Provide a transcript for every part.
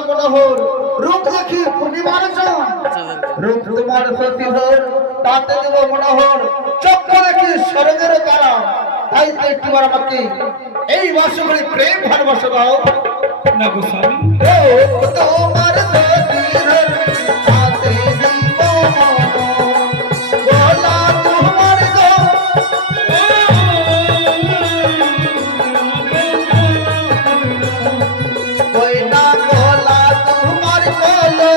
মনোহর রূপ দেখি পূর্ণিমার চাঁদ রূপ তোমার সতীহর তাতে দেব মনোহর চক্ষু দেখি স্বর্গের তারা তাই তো একটিবার আমাকে এই বাসগুলি প্রেম ভালোবাসা দাও না গো স্বামী তোমার সতীহর তাতে দিব গলা তোমার গো কই না গলা তোমার গলা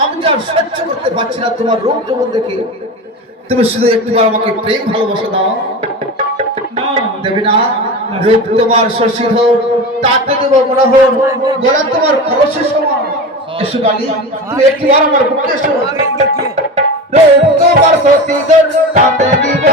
আমি যা সহ্য করতে পারছি না তোমার রূপ যৌবন দেখে তুমি শুধু একটিবার আমাকে প্রেম ভালোবাসা দাও দেবে না রূপ তোমার শশীধর তাতে দেব মনোহর গলা তোমার কলসের সমান এসো কালী তুমি একটিবার আমার বুকে এসো রূপ তোমার শশীধর তাতে দিব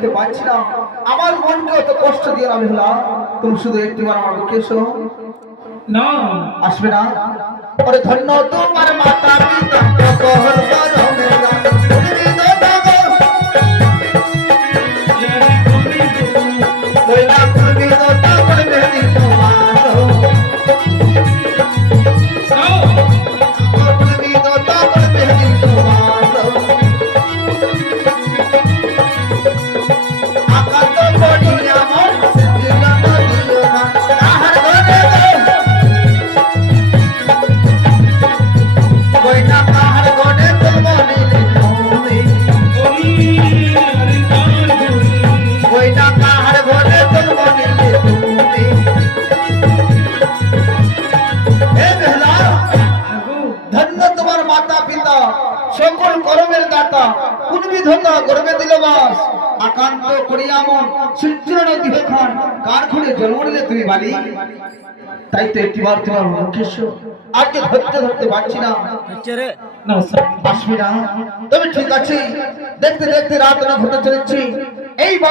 ধরতে পারছি না আমার মনকে অত কষ্ট দিয়ে আমি হলাম তুমি শুধু একটিবার আমার বুকে এসো না আসবে না আরে ধন্য তোমার মাতা পিতা কহর করমেলা তুমি দাও কইনা তুমি দাও তারপরে মেহেদি তোমার তুমি দাও তারপরে মেহেদি তোমার সকল করমের দাতা কুনবি ধতা গর্বে দিল বাস আকান্ত করিয়া মন সূর্য দিবে খান কার খুলে জন্ম নিলে তুমি বালি তাই তো একটিবার তোমার মুখে এসো আজকে ধরতে পারছি না আসবি না তবে ঠিক আছে দেখতে দেখতে রাত না ঘটে চলেছি এই